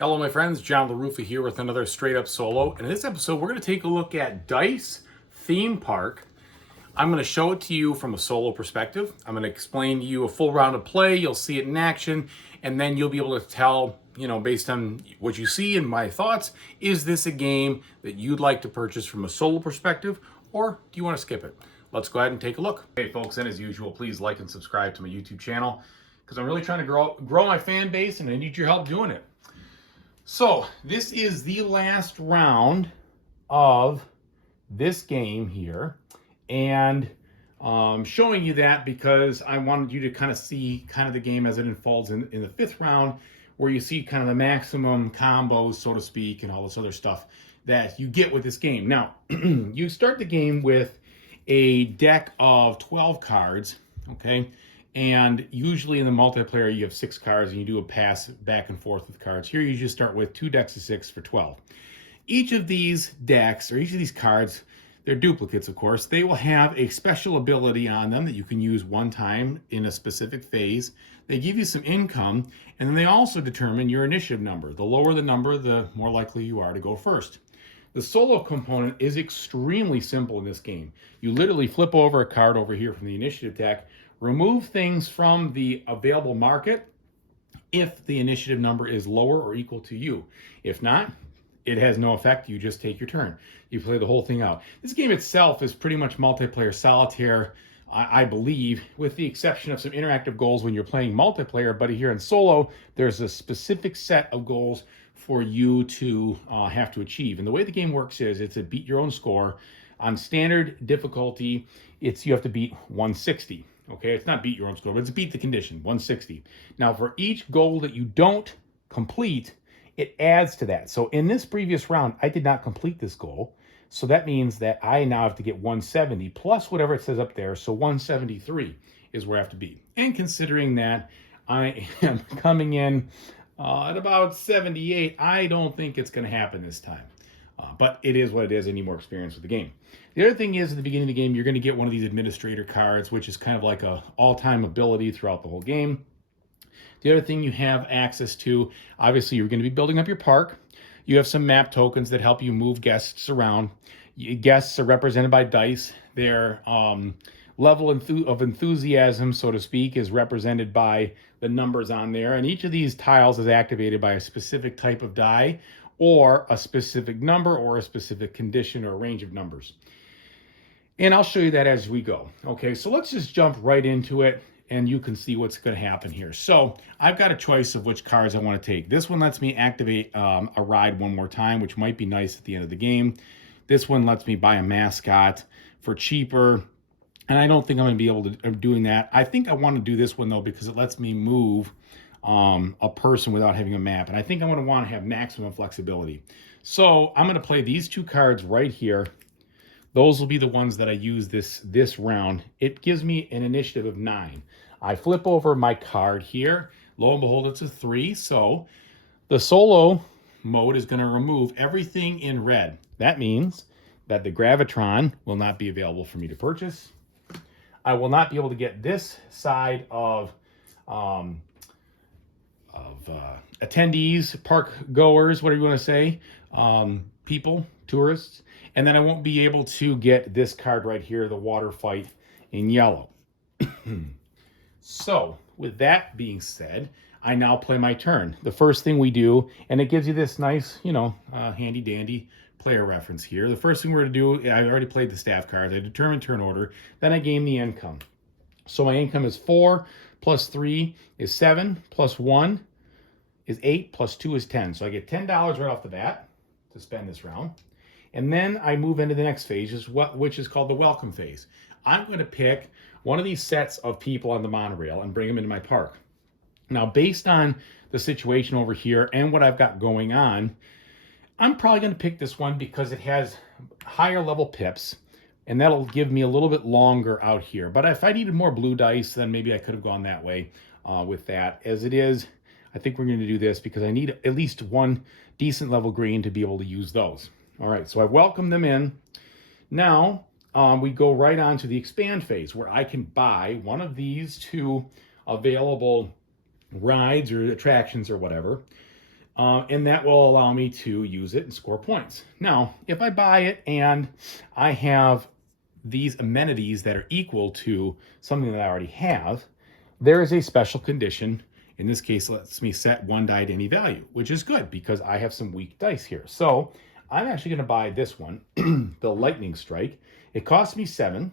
Hello, my friends. John LaRuffa here with another straight up solo. And in this episode, we're going to take a look at Dice Theme Park. I'm going to show it to you from a solo perspective. I'm going to explain to you a full round of play. You'll see it in action, and then you'll be able to tell, based on what you see and my thoughts, is this a game that you'd like to purchase from a solo perspective, or do you want to skip it? Let's go ahead and take a look. Hey, folks, and as usual, please like and subscribe to my YouTube channel because I'm really trying to grow my fan base, and I need your help doing it. So this is the last round of this game here, and showing you that because I wanted you to kind of see kind of the game as it unfolds in the fifth round, where you see kind of the maximum combos, so to speak, and all this other stuff that you get with this game. Now, you start the game with a deck of 12 cards, okay? And usually in the multiplayer, you have 6 cards and you do a pass back and forth with cards. Here, you just start with 2 decks of 6 for 12. Each of these decks, or each of these cards, they're duplicates, of course. They will have a special ability on them that you can use one time in a specific phase. They give you some income, and then they also determine your initiative number. The lower the number, the more likely you are to go first. The solo component is extremely simple in this game. You literally flip over a card over here from the initiative deck, remove things from the available market if the initiative number is lower or equal to you. If not, it has no effect. You just take your turn. You play the whole thing out. This game itself is pretty much multiplayer solitaire, I believe, with the exception of some interactive goals when you're playing multiplayer. But here in solo, there's a specific set of goals for you to have to achieve. And the way the game works is it's a beat your own score. On standard difficulty, you have to beat 160. Okay, it's not beat your own score, but it's beat the condition, 160. Now, for each goal that you don't complete, it adds to that. So in this previous round, I did not complete this goal. So that means that I now have to get 170 plus whatever it says up there. So 173 is where I have to be. And considering that I am coming in at about 78, I don't think it's going to happen this time. But it is what it is. I need more experience with the game. The other thing is, at the beginning of the game, you're going to get one of these administrator cards, which is kind of like a all-time ability throughout the whole game. The other thing you have access to, obviously, you're going to be building up your park. You have some map tokens that help you move guests around. Guests are represented by dice. Their level of enthusiasm, so to speak, is represented by the numbers on there. And each of these tiles is activated by a specific type of die, or a specific number, or a specific condition, or a range of numbers. And I'll show you that as we go. Okay, so let's just jump right into it, and you can see what's going to happen here. So I've got a choice of which cards I want to take. This one lets me activate a ride one more time, which might be nice at the end of the game. This one lets me buy a mascot for cheaper, and I don't think I'm going to be able to doing that. I think I want to do this one, though, because it lets me move a person without having a map. And I think I'm going to want to have maximum flexibility. So I'm going to play these 2 cards right here. Those will be the ones that I use this round. It gives me an initiative of 9. I flip over my card here. Lo and behold, it's a 3. So the solo mode is going to remove everything in red. That means that the Gravitron will not be available for me to purchase. I will not be able to get this side of attendees, park goers, whatever you want to say, people, tourists. And then I won't be able to get this card right here, the water fight in yellow. So with that being said, I now play my turn. The first thing we do, and it gives you this nice, handy dandy player reference here. The first thing we're going to do, I already played the staff cards. I determine turn order. Then I gain the income. So my income is 4 plus 3 is 7 plus 1 is 8 plus 2 is 10. So I get $10 right off the bat to spend this round. And then I move into the next phase, which is called the welcome phase. I'm going to pick one of these sets of people on the monorail and bring them into my park. Now, based on the situation over here and what I've got going on, I'm probably going to pick this one because it has higher level pips, and that'll give me a little bit longer out here. But if I needed more blue dice, then maybe I could have gone that way with that. As it is, I think we're going to do this because I need at least one decent level green to be able to use those. All right, so I welcome them in. Now, we go right on to the expand phase, where I can buy one of these 2 available rides or attractions or whatever. and that will allow me to use it and score points. Now, if I buy it and I have these amenities that are equal to something that I already have, there is a special condition. In this case, it lets me set one die to any value, which is good because I have some weak dice here. So I'm actually going to buy this one, the Lightning Strike. It costs me 7.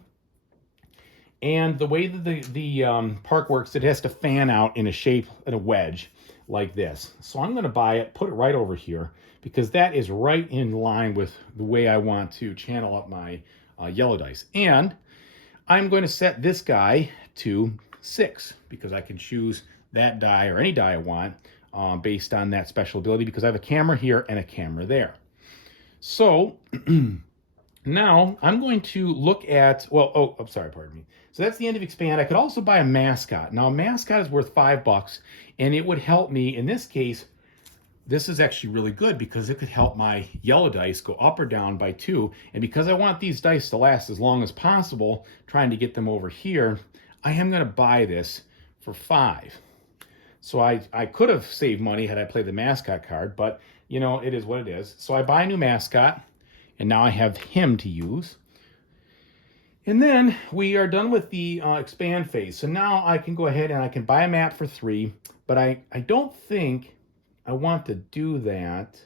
And the way that the park works, it has to fan out in a shape, in a wedge like this. So I'm going to buy it, put it right over here, because that is right in line with the way I want to channel up my yellow dice. And I'm going to set this guy to 6, because I can choose that die or any die I want based on that special ability, because I have a camera here and a camera there. So now I'm going to look at, well, I'm sorry, pardon me. So that's the end of expand. I could also buy a mascot. Now a mascot is worth $5, and it would help me. In this case, this is actually really good because it could help my yellow dice go up or down by 2. And because I want these dice to last as long as possible, trying to get them over here, I am going to buy this for 5. So I could have saved money had I played the mascot card, but you know, it is what it is. So I buy a new mascot, and now I have him to use. And then we are done with the expand phase. So now I can go ahead and I can buy a map for 3, but I don't think I want to do that.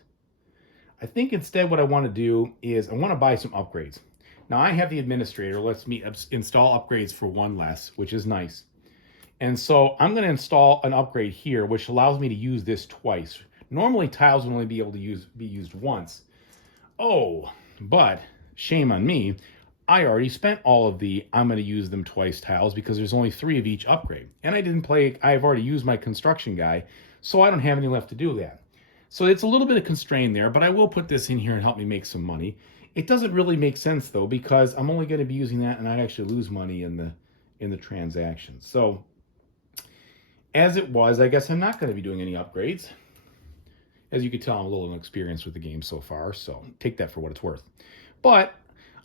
I think instead what I want to do is I want to buy some upgrades. Now I have the administrator, lets me install upgrades for 1 less, which is nice. And so I'm going to install an upgrade here, which allows me to use this twice. Normally tiles would only be able to be used once. Oh, but shame on me. I already spent all of the I'm going to use them twice tiles because there's only 3 of each upgrade. And I've already used my construction guy, so I don't have any left to do that. So it's a little bit of constraint there, but I will put this in here and help me make some money. It doesn't really make sense though, because I'm only going to be using that and I'd actually lose money in the transaction. So as it was, I guess I'm not going to be doing any upgrades. As you can tell, I'm a little inexperienced with the game so far, so take that for what it's worth. But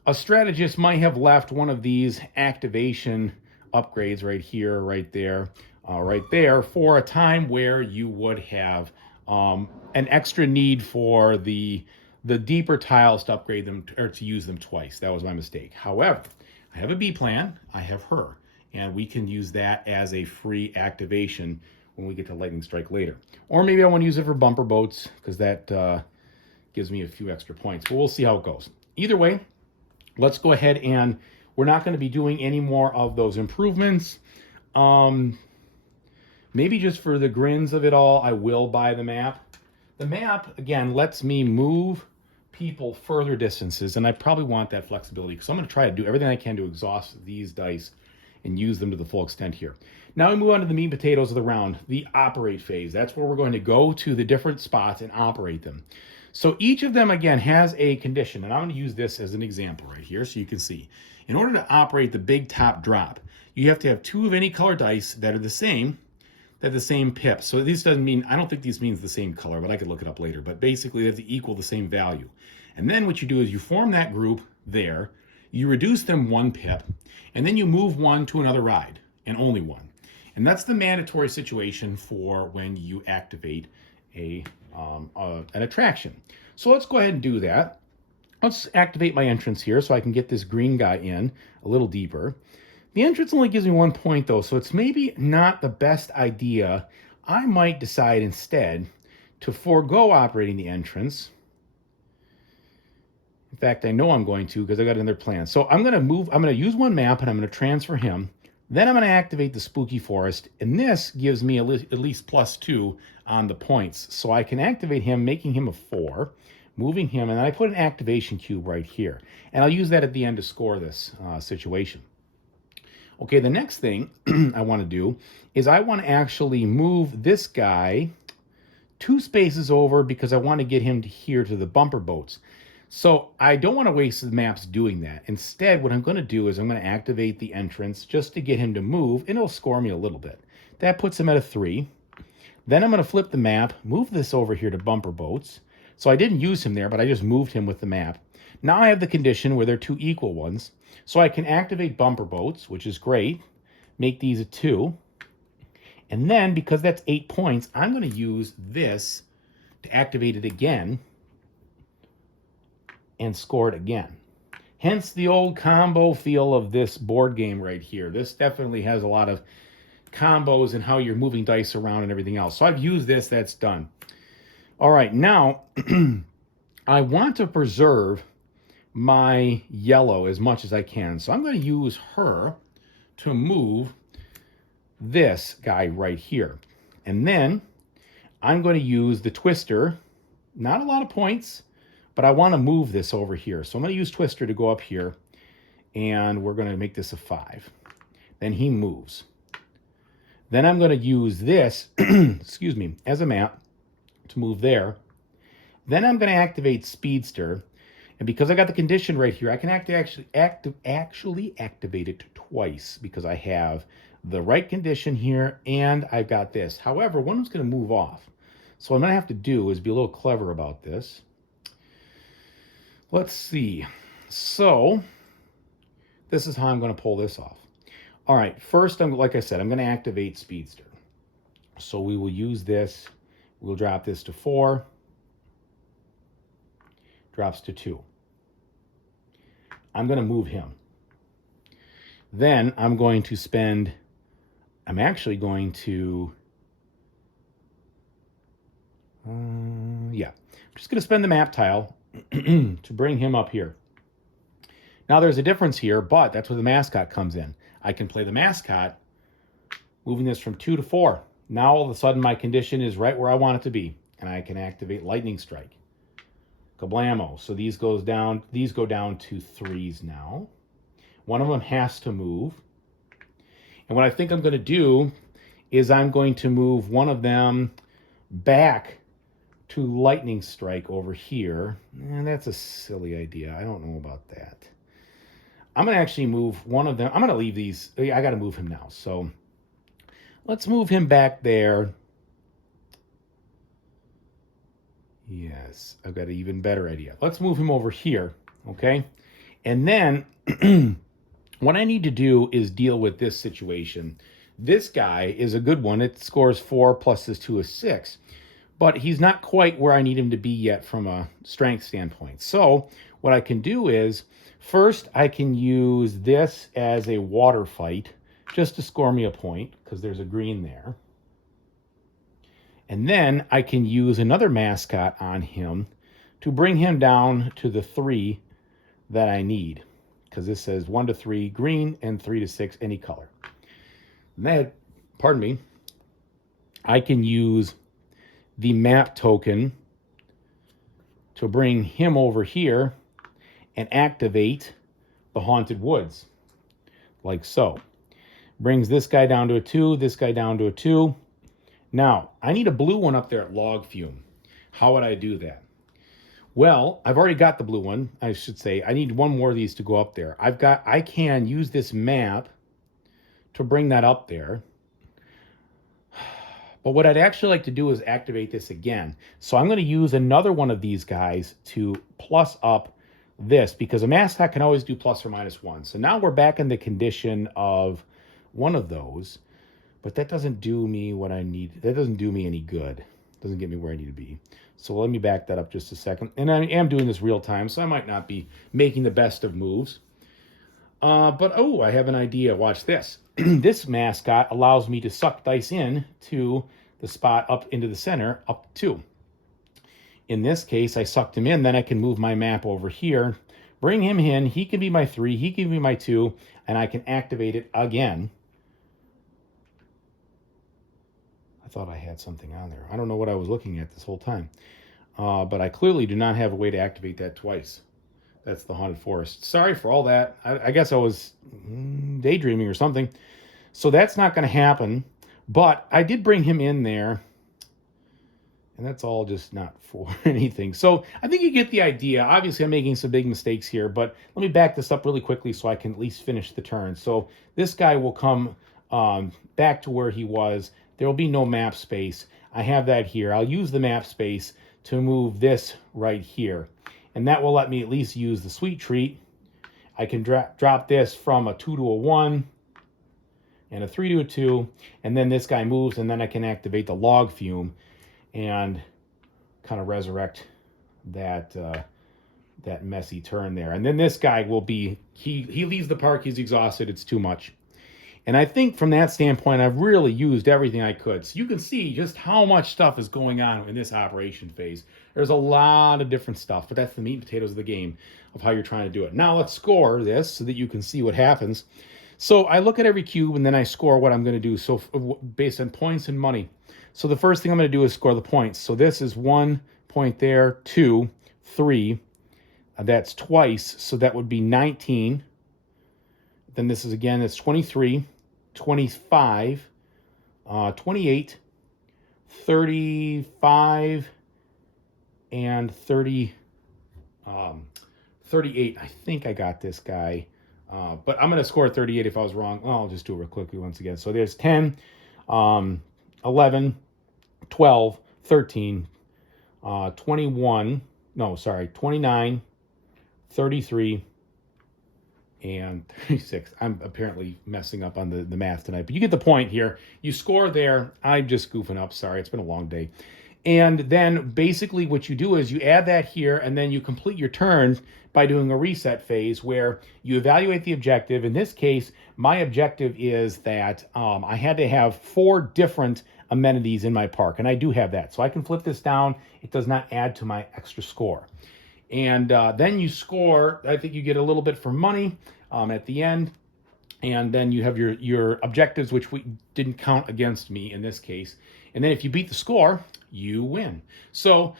a strategist might have left one of these activation upgrades right here, right there, for a time where you would have an extra need for the deeper tiles to upgrade them or to use them twice. That was my mistake. However, I have a B plan. I have her, and we can use that as a free activation when we get to Lightning Strike later. Or maybe I want to use it for bumper boats because that gives me a few extra points. But we'll see how it goes. Either way, let's go ahead, and we're not going to be doing any more of those improvements. Maybe just for the grins of it all, I will buy the map. The map, again, lets me move people further distances, and I probably want that flexibility because I'm going to try to do everything I can to exhaust these dice and use them to the full extent here. Now we move on to the meat and potatoes of the round, the operate phase. That's where we're going to go to the different spots and operate them. So each of them, again, has a condition, and I'm going to use this as an example right here so you can see. In order to operate the big top drop, you have to have 2 of any color dice that are the same pip. So this doesn't mean, I don't think this means the same color, but I could look it up later. But basically, they have to equal the same value. And then what you do is you form that group there, you reduce them 1 pip, and then you move 1 to another ride, and only 1. And that's the mandatory situation for when you activate an attraction. So let's go ahead and do that. Let's activate my entrance here so I can get this green guy in a little deeper. The entrance only gives me 1 point though, so it's maybe not the best idea. I might decide instead to forego operating the entrance. In fact, I know I'm going to because I got another plan. So I'm going to use 1 map and I'm going to transfer him. Then I'm going to activate the Spooky Forest, and this gives me at least +2 on the points. So I can activate him, making him a 4, moving him, and then I put an activation cube right here. And I'll use that at the end to score this situation. Okay, the next thing I want to do is I want to actually move this guy 2 spaces over because I want to get him to here to the bumper boats. So I don't want to waste the maps doing that. Instead, what I'm going to do is I'm going to activate the entrance just to get him to move, and it'll score me a little bit. That puts him at a 3. Then I'm going to flip the map, move this over here to bumper boats. So I didn't use him there, but I just moved him with the map. Now I have the condition where they're 2 equal ones. So I can activate bumper boats, which is great. Make these a 2. And then, because that's 8 points, I'm going to use this to activate it again and score it again. Hence the old combo feel of this board game right here. This definitely has a lot of combos and how you're moving dice around and everything else. So I've used this, that's done. All right, now I want to preserve my yellow as much as I can. So I'm going to use her to move this guy right here. And then I'm going to use the twister, not a lot of points, but I want to move this over here. So I'm going to use twister to go up here, and we're going to make this a 5. Then he moves. Then I'm going to use this, excuse me, as a map to move there. Then I'm going to activate Speedster. And because I got the condition right here, I can actually activate it twice because I have the right condition here and I've got this. However, one is going to move off. So what I'm going to have to do is be a little clever about this. Let's see. So this is how I'm going to pull this off. All right, first, like I said, I'm going to activate Speedster. So we will use this. We'll drop this to 4. Drops to 2. I'm going to move him. Then I'm actually going to, I'm just going to spend the map tile to bring him up here. Now there's a difference here, but that's where the mascot comes in. I can play the mascot, moving this from 2 to 4. Now all of a sudden my condition is right where I want it to be, and I can activate Lightning Strike. Kablamo. So these go down to 3s now. One of them has to move. And what I think I'm going to do is I'm going to move one of them back to Lightning Strike over here. And that's a silly idea. I don't know about that. I'm going to actually move one of them. I'm going to leave these. I got to move him now. So let's move him back there. Yes, I've got an even better idea. Let's move him over here, okay? And then what I need to do is deal with this situation. This guy is a good one. It scores 4 plus his 2 is 6. But he's not quite where I need him to be yet from a strength standpoint. So what I can do is, first I can use this as a water fight just to score me a point because there's a green there. And then I can use another mascot on him to bring him down to the 3 that I need. Because this says 1 to 3 green and 3 to 6 any color. And then, pardon me, I can use the map token to bring him over here and activate the Haunted Woods. Like so. Brings this guy down to a 2, this guy down to a 2. Now, I need a blue one up there at Log Fume. How would I do that? Well, I've already got the blue one, I should say. I need one more of these to go up there. I can use this map to bring that up there. But what I'd actually like to do is activate this again. So I'm going to use another one of these guys to plus up this, because a mascot can always do plus or minus 1. So now we're back in the condition of one of those, but that doesn't do me what I need. That doesn't do me any good. Doesn't get me where I need to be. So let me back that up just a second. And I am doing this real time, so I might not be making the best of moves. But I have an idea. Watch this. This mascot allows me to suck dice in to the spot up into the center, up 2. In this case, I sucked him in. Then I can move my map over here, bring him in. He can be my 3. He can be my 2. And I can activate it again. I thought I had something on there. I don't know what I was looking at this whole time. But I clearly do not have a way to activate that twice. That's the Haunted Forest. Sorry for all that. I guess I was daydreaming or something. So that's not going to happen. But I did bring him in there. And that's all just not for anything. So I think you get the idea. Obviously, I'm making some big mistakes here. But let me back this up really quickly so I can at least finish the turn. So this guy will come back to where he was. There will be no map space. I have that here. I'll use the map space to move this right here. And that will let me at least use the Sweet Treat. I can drop this from a 2 to a 1 and a 3 to a 2. And then this guy moves, and then I can activate the Log Fume and kind of resurrect that that messy turn there. And then this guy will be, he leaves the park, he's exhausted, it's too much. And I think from that standpoint, I've really used everything I could. So you can see just how much stuff is going on in this operation phase. There's a lot of different stuff, but that's the meat and potatoes of the game of how you're trying to do it. Now let's score this so that you can see what happens. So I look at every cube and then I score what I'm going to do. So based on points and money. So the first thing I'm going to do is score the points. So this is 1 point there, 2, 3. That's twice, so that would be 19. Then this is again, it's 23, 25, 28, 35, and 38. I think I got this guy, but I'm going to score 38 if I was wrong. Well, I'll just do it real quickly once again. So there's 10, 11, 12, 13, 21, no, sorry, 29, 33, and 36. I'm apparently messing up on the math tonight, but you get the point here. You score there. I'm just goofing up. Sorry, it's been a long day. And then basically what you do is you add that here, and then you complete your turn by doing a reset phase where you evaluate the objective. In this case, my objective is that I had to have 4 different amenities in my park, and I do have that. So I can flip this down. It does not add to my extra score. And then you score, I think you get a little bit for money at the end. And then you have your objectives, which we didn't count against me in this case. And then if you beat the score, you win. So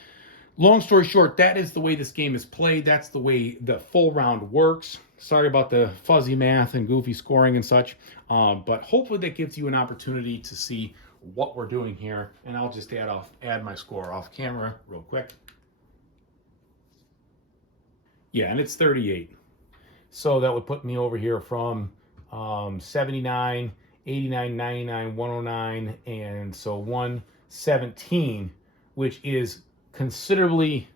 long story short, that is the way this game is played. That's the way the full round works. Sorry about the fuzzy math and goofy scoring and such. But hopefully that gives you an opportunity to see what we're doing here. And I'll just add my score off camera real quick. Yeah, and it's 38. So that would put me over here from 79, 89, 99, 109, and so 117, which is considerably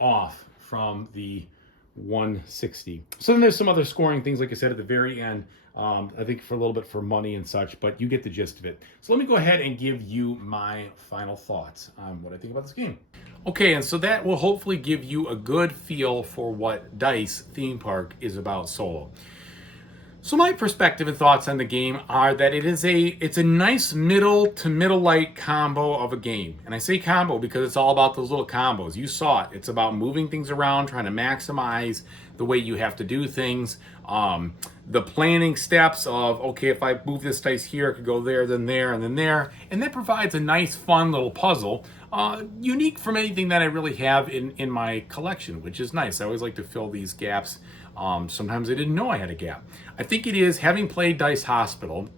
off from the 160. So then there's some other scoring things, like I said, at the very end. I think for a little bit for money and such, but you get the gist of it. So let me go ahead and give you my final thoughts on what I think about this game. Okay, and so that will hopefully give you a good feel for what Dice Theme Park is about solo. So my perspective and thoughts on the game are that it's a nice middle to middle light combo of a game. And I say combo because it's all about those little combos. You saw it. It's about moving things around, trying to maximize the way you have to do things. The planning steps of, okay, if I move this dice here, it could go there, then there, and then there. And that provides a nice, fun little puzzle. Unique from anything that I really have in my collection, which is nice. I always like to fill these gaps. Sometimes I didn't know I had a gap. I think it is, having played Dice Hospital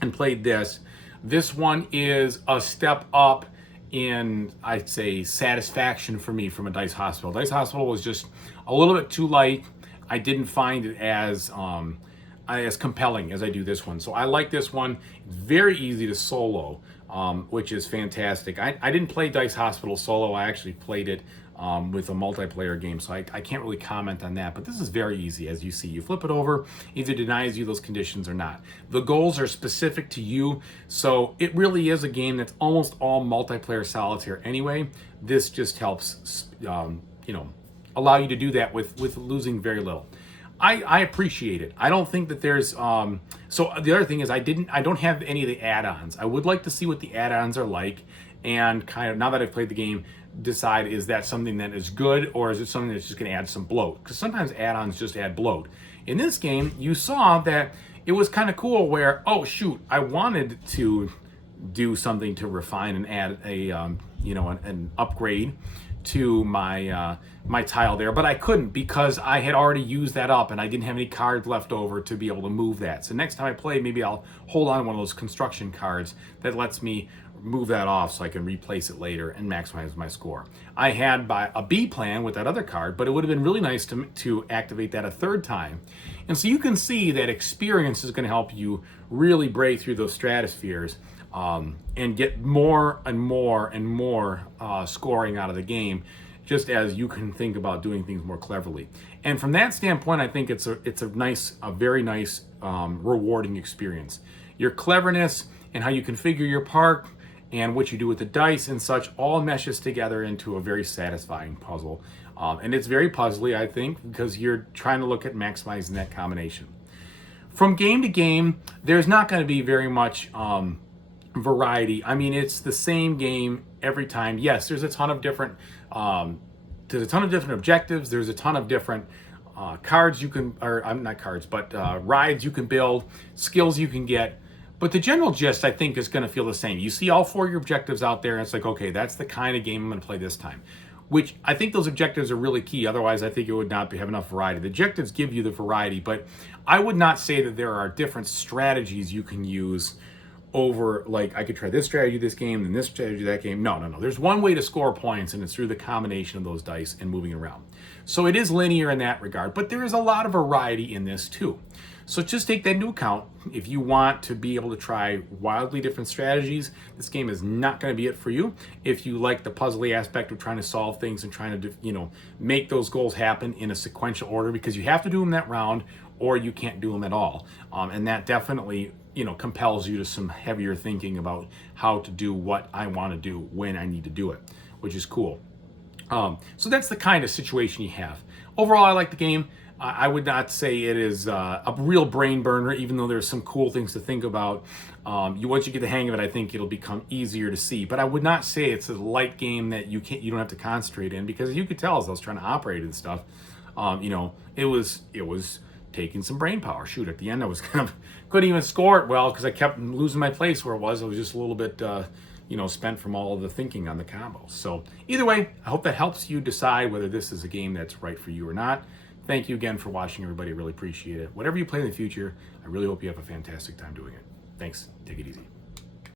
and played this one is a step up in, I'd say, satisfaction for me from a Dice Hospital. Dice Hospital was just a little bit too light. I didn't find it as compelling as I do this one. So I like this one. It's very easy to solo, which is fantastic. I didn't play Dice Hospital solo. I actually played it with a multiplayer game, so I can't really comment on that, but this is very easy. As you see, you flip it over, either denies you those conditions or not. The goals are specific to you, so it really is a game that's almost all multiplayer solitaire anyway. This just helps allow you to do that with losing very little. I appreciate it. I don't think that there's so the other thing is I don't have any of the add-ons. I would like to see what the add-ons are like, and kind of, now that I've played the game, decide, is that something that is good, or is it something that's just going to add some bloat? Because sometimes add-ons just add bloat. In this game, you saw that it was kind of cool where, oh shoot, I wanted to do something to refine and add an upgrade to my my tile there, but I couldn't because I had already used that up and I didn't have any cards left over to be able to move that. So next time I play, maybe I'll hold on to one of those construction cards that lets me move that off so I can replace it later and maximize my score. I had a B plan with that other card, but it would have been really nice to activate that a third time. And so you can see that experience is going to help you really break through those stratospheres and get more and more and more scoring out of the game, just as you can think about doing things more cleverly. And from that standpoint, I think it's a very nice, rewarding experience. Your cleverness and how you configure your park and what you do with the dice and such all meshes together into a very satisfying puzzle. And it's very puzzly, I think, because you're trying to look at maximizing that combination. From game to game, there's not going to be very much variety. I mean, it's the same game every time. Yes, there's a ton of different objectives. There's a ton of different cards you can, or I'm not cards, but rides you can build, skills you can get. But the general gist, I think, is going to feel the same. You see all 4 of your objectives out there, and it's like, okay, that's the kind of game I'm going to play this time. Which I think those objectives are really key. Otherwise, I think it would not have enough variety. The objectives give you the variety, but I would not say that there are different strategies you can use over, like, I could try this strategy this game, and this strategy that game. No. There's one way to score points, and it's through the combination of those dice and moving around. So it is linear in that regard, but there is a lot of variety in this too. So just take that into account. If you want to be able to try wildly different strategies, this game is not going to be it for you. If you like the puzzly aspect of trying to solve things and trying to, make those goals happen in a sequential order, because you have to do them that round or you can't do them at all. And that definitely, compels you to some heavier thinking about how to do what I want to do when I need to do it, which is cool. So that's the kind of situation you have. Overall, I like the game. I would not say it is a real brain burner, even though there's some cool things to think about. Once you get the hang of it, I think it'll become easier to see. But I would not say it's a light game that you don't have to concentrate in, because you could tell as I was trying to operate and stuff, it was taking some brain power. Shoot, at the end I was couldn't even score it well because I kept losing my place where it was. I was just a little bit spent from all of the thinking on the combos. So either way, I hope that helps you decide whether this is a game that's right for you or not. Thank you again for watching, everybody. I really appreciate it. Whatever you play in the future, I really hope you have a fantastic time doing it. Thanks. Take it easy.